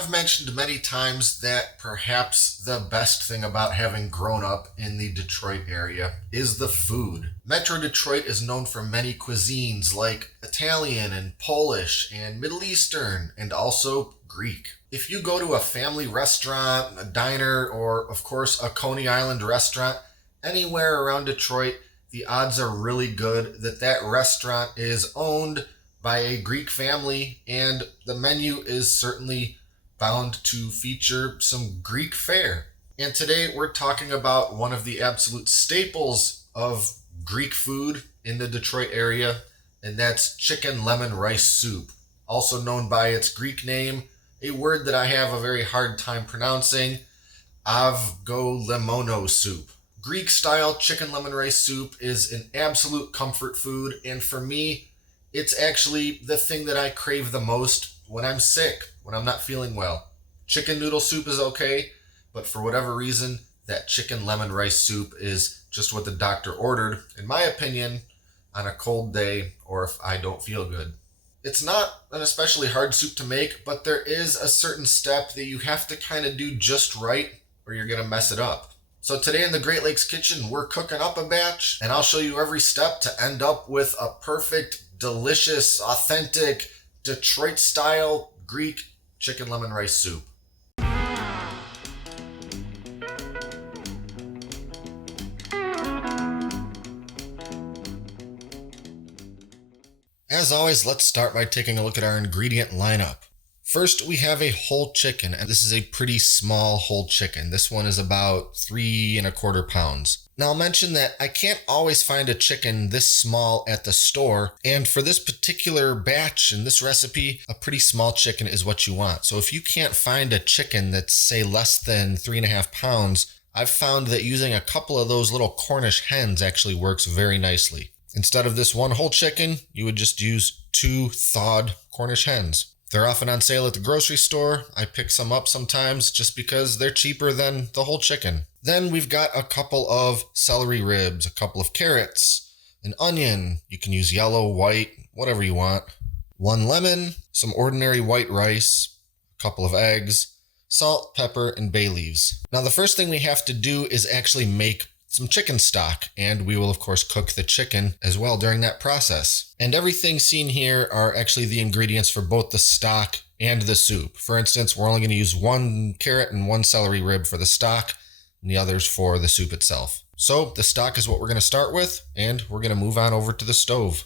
I've mentioned many times that perhaps the best thing about having grown up in the Detroit area is the food. Metro Detroit is known for many cuisines like Italian and Polish and Middle Eastern and also Greek. If you go to a family restaurant, a diner, or of course a Coney Island restaurant, anywhere around Detroit, the odds are really good that that restaurant is owned by a Greek family, and the menu is certainly bound to feature some Greek fare. And today we're talking about one of the absolute staples of Greek food in the Detroit area, and that's chicken lemon rice soup, also known by its Greek name, a word that I have a very hard time pronouncing, Avgolemono soup. Greek style chicken lemon rice soup is an absolute comfort food, and for me, it's actually the thing that I crave the most when I'm sick, when I'm not feeling well. Chicken noodle soup is okay, but for whatever reason, that chicken lemon rice soup is just what the doctor ordered, in my opinion, on a cold day or if I don't feel good. It's not an especially hard soup to make, but there is a certain step that you have to kind of do just right or you're going to mess it up. So today in the Great Lakes Kitchen, we're cooking up a batch, and I'll show you every step to end up with a perfect, delicious, authentic, Detroit-style Greek chicken lemon rice soup. As always, let's start by taking a look at our ingredient lineup. First, we have a whole chicken, and this is a pretty small whole chicken. This one is about 3¼ pounds. Now, I'll mention that I can't always find a chicken this small at the store, and for this particular batch and this recipe, a pretty small chicken is what you want. So if you can't find a chicken that's, say, less than 3½ pounds, I've found that using a couple of those little Cornish hens actually works very nicely. Instead of this one whole chicken, you would just use 2 thawed Cornish hens. They're often on sale at the grocery store. I pick some up sometimes just because they're cheaper than the whole chicken. Then we've got a couple of celery ribs, a couple of carrots, an onion. You can use yellow, white, whatever you want. 1 lemon, some ordinary white rice, a couple of eggs, salt, pepper, and bay leaves. Now the first thing we have to do is actually make some chicken stock, and we will of course cook the chicken as well during that process. And everything seen here are actually the ingredients for both the stock and the soup. For instance, we're only going to use 1 carrot and 1 celery rib for the stock, and the others for the soup itself. So the stock is what we're going to start with, and we're going to move on over to the stove.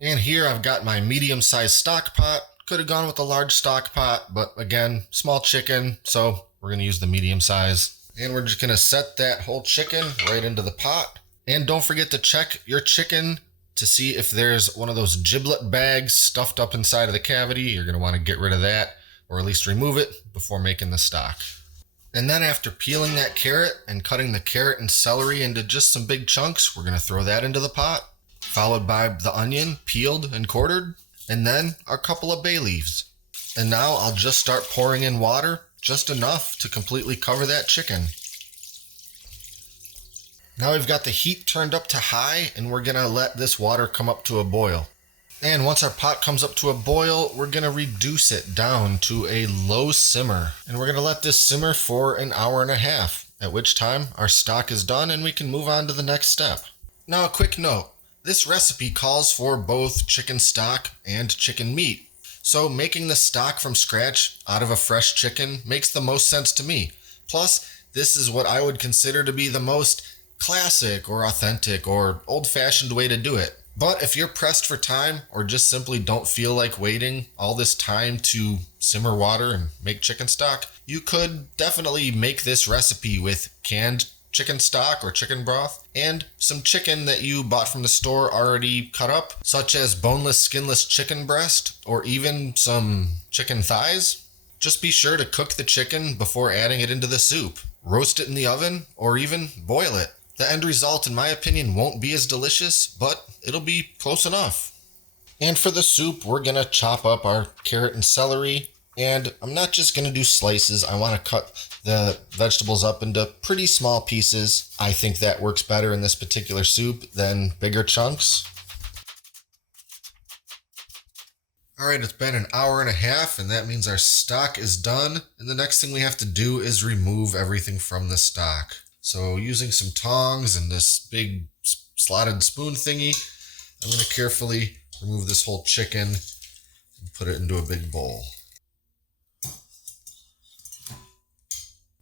And here I've got my medium-sized stock pot. Could have gone with a large stock pot, but again, small chicken, so we're going to use the medium size. And we're just going to set that whole chicken right into the pot. And don't forget to check your chicken to see if there's one of those giblet bags stuffed up inside of the cavity. You're going to want to get rid of that, or at least remove it before making the stock. And then after peeling that carrot and cutting the carrot and celery into just some big chunks, we're going to throw that into the pot, followed by the onion peeled and quartered, and then a couple of bay leaves. And now I'll just start pouring in water, just enough to completely cover that chicken. Now we've got the heat turned up to high, and we're going to let this water come up to a boil. And once our pot comes up to a boil, we're going to reduce it down to a low simmer. And we're going to let this simmer for 1.5 hours, at which time our stock is done and we can move on to the next step. Now a quick note, this recipe calls for both chicken stock and chicken meat. So making the stock from scratch out of a fresh chicken makes the most sense to me. Plus, this is what I would consider to be the most classic or authentic or old-fashioned way to do it. But if you're pressed for time or just simply don't feel like waiting all this time to simmer water and make chicken stock, you could definitely make this recipe with canned chicken stock or chicken broth and some chicken that you bought from the store already cut up, such as boneless, skinless chicken breast or even some chicken thighs. Just be sure to cook the chicken before adding it into the soup. Roast it in the oven or even boil it. The end result, in my opinion, won't be as delicious, but it'll be close enough. And for the soup, we're gonna chop up our carrot and celery. And I'm not just going to do slices. I want to cut the vegetables up into pretty small pieces. I think that works better in this particular soup than bigger chunks. All right, it's been an hour and a half, and that means our stock is done. And the next thing we have to do is remove everything from the stock. So using some tongs and this big slotted spoon thingy, I'm going to carefully remove this whole chicken and put it into a big bowl.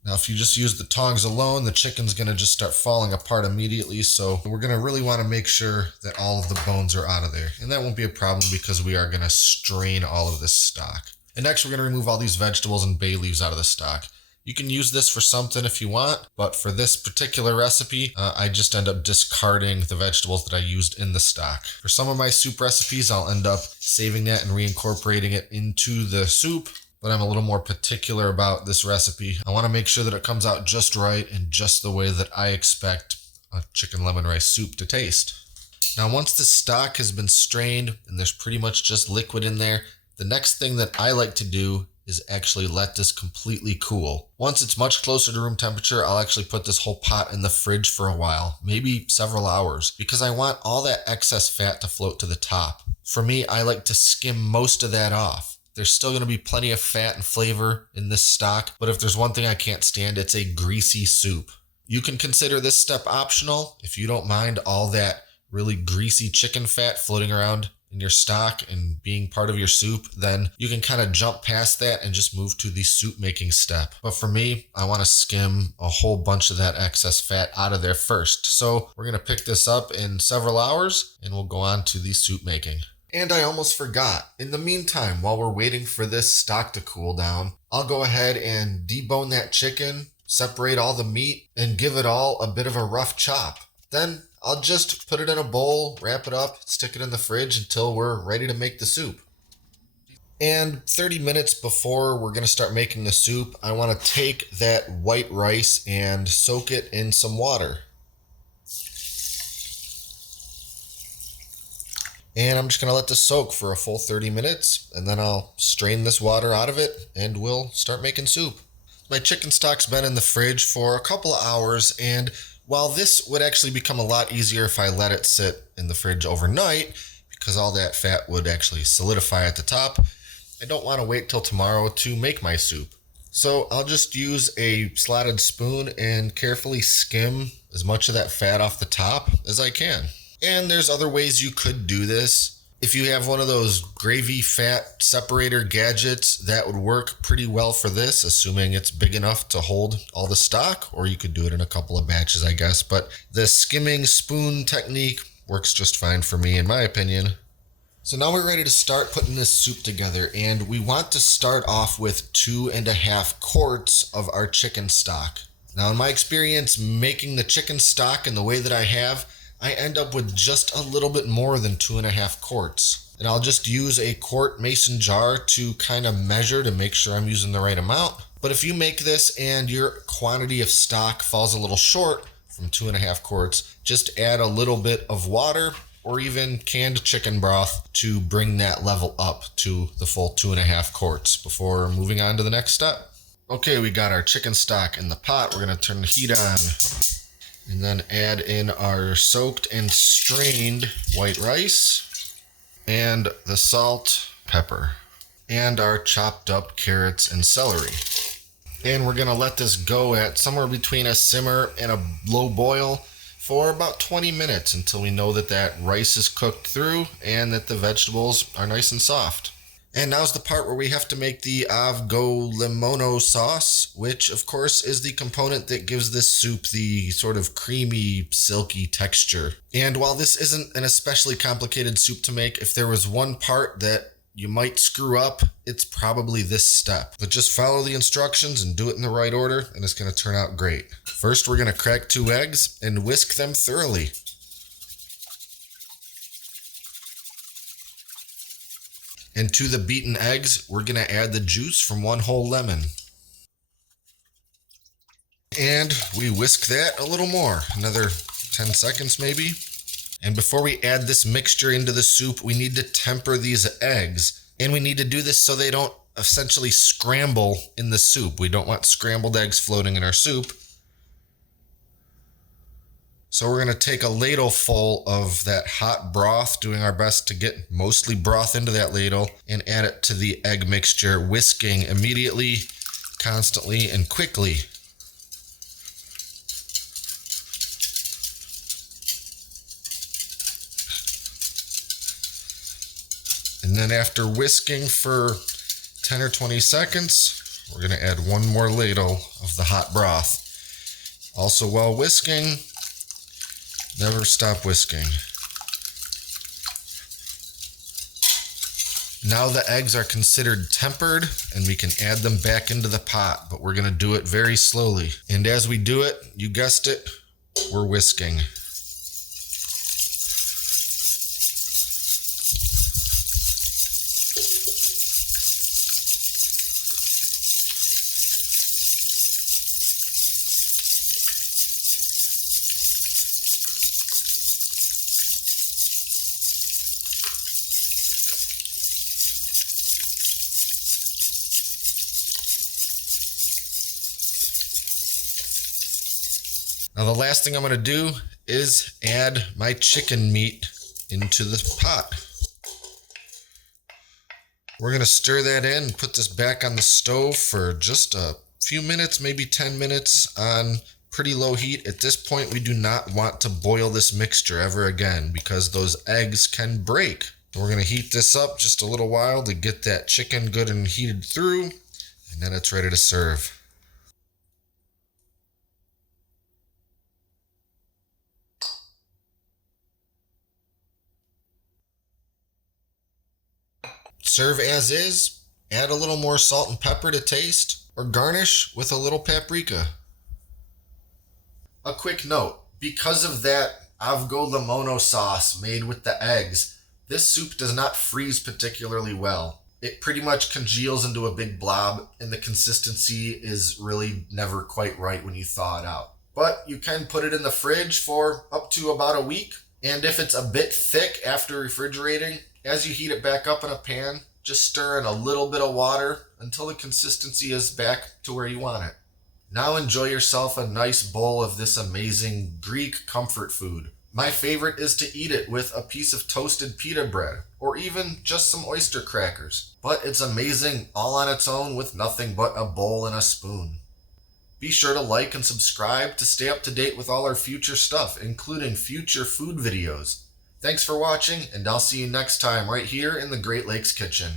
Now, if you just use the tongs alone, the chicken's going to just start falling apart immediately. So we're going to really want to make sure that all of the bones are out of there. And that won't be a problem because we are going to strain all of this stock. And next, we're going to remove all these vegetables and bay leaves out of the stock. You can use this for something if you want, but for this particular recipe, I just end up discarding the vegetables that I used in the stock. For some of my soup recipes, I'll end up saving that and reincorporating it into the soup. But I'm a little more particular about this recipe. I want to make sure that it comes out just right and just the way that I expect a chicken lemon rice soup to taste. Now, once the stock has been strained and there's pretty much just liquid in there, the next thing that I like to do is actually let this completely cool. Once it's much closer to room temperature, I'll actually put this whole pot in the fridge for a while, maybe several hours, because I want all that excess fat to float to the top. For me, I like to skim most of that off. There's still going to be plenty of fat and flavor in this stock, but if there's one thing I can't stand, it's a greasy soup. You can consider this step optional if you don't mind all that really greasy chicken fat floating around in your stock and being part of your soup. Then you can kind of jump past that and just move to the soup making step. But for me, I want to skim a whole bunch of that excess fat out of there first. So we're going to pick this up in several hours and we'll go on to the soup making. And I almost forgot. In the meantime, while we're waiting for this stock to cool down, I'll go ahead and debone that chicken, separate all the meat, and give it all a bit of a rough chop. Then I'll just put it in a bowl, wrap it up, stick it in the fridge until we're ready to make the soup. And 30 minutes before we're going to start making the soup, I want to take that white rice and soak it in some water. And I'm just going to let this soak for a full 30 minutes, and then I'll strain this water out of it, and we'll start making soup. My chicken stock's been in the fridge for a couple of hours, and while this would actually become a lot easier if I let it sit in the fridge overnight, because all that fat would actually solidify at the top, I don't want to wait till tomorrow to make my soup. So I'll just use a slotted spoon and carefully skim as much of that fat off the top as I can. And there's other ways you could do this. If you have one of those gravy fat separator gadgets, that would work pretty well for this, assuming it's big enough to hold all the stock, or you could do it in a couple of batches, I guess. But the skimming spoon technique works just fine for me, in my opinion. So now we're ready to start putting this soup together, and we want to start off with 2.5 quarts of our chicken stock. Now, in my experience making the chicken stock in the way that I have, I end up with just a little bit more than 2.5 quarts. And I'll just use a quart mason jar to kind of measure to make sure I'm using the right amount. But if you make this and your quantity of stock falls a little short from 2.5 quarts, just add a little bit of water or even canned chicken broth to bring that level up to the full 2.5 quarts before moving on to the next step. Okay, we got our chicken stock in the pot. We're going to turn the heat on. And then add in our soaked and strained white rice and the salt, pepper, and our chopped up carrots and celery. And we're going to let this go at somewhere between a simmer and a low boil for about 20 minutes until we know that that rice is cooked through and that the vegetables are nice and soft. And now's the part where we have to make the Avgolemono sauce, which of course is the component that gives this soup the sort of creamy, silky texture. And while this isn't an especially complicated soup to make, if there was one part that you might screw up, it's probably this step. But just follow the instructions and do it in the right order, and it's going to turn out great. First, we're going to crack 2 eggs and whisk them thoroughly. And to the beaten eggs, we're going to add the juice from 1 whole lemon. And we whisk that a little more, another 10 seconds maybe. And before we add this mixture into the soup, we need to temper these eggs. And we need to do this so they don't essentially scramble in the soup. We don't want scrambled eggs floating in our soup. So we're going to take a ladle full of that hot broth, doing our best to get mostly broth into that ladle, and add it to the egg mixture, whisking immediately, constantly, and quickly. And then after whisking for 10 or 20 seconds, we're going to add one more ladle of the hot broth. Also, while whisking, never stop whisking. Now the eggs are considered tempered and we can add them back into the pot, but we're going to do it very slowly. And as we do it, you guessed it, we're whisking. Now the last thing I'm going to do is add my chicken meat into the pot. We're going to stir that in and put this back on the stove for just a few minutes, maybe 10 minutes on pretty low heat. At this point, we do not want to boil this mixture ever again because those eggs can break. We're going to heat this up just a little while to get that chicken good and heated through, and then it's ready to serve. Serve as is, add a little more salt and pepper to taste, or garnish with a little paprika. A quick note, because of that Avgolemono sauce made with the eggs, this soup does not freeze particularly well. It pretty much congeals into a big blob, and the consistency is really never quite right when you thaw it out. But you can put it in the fridge for up to about a week, and if it's a bit thick after refrigerating, as you heat it back up in a pan, just stir in a little bit of water until the consistency is back to where you want it. Now enjoy yourself a nice bowl of this amazing Greek comfort food. My favorite is to eat it with a piece of toasted pita bread, or even just some oyster crackers. But it's amazing all on its own with nothing but a bowl and a spoon. Be sure to like and subscribe to stay up to date with all our future stuff, including future food videos. Thanks for watching, and I'll see you next time right here in the Great Lakes Kitchen.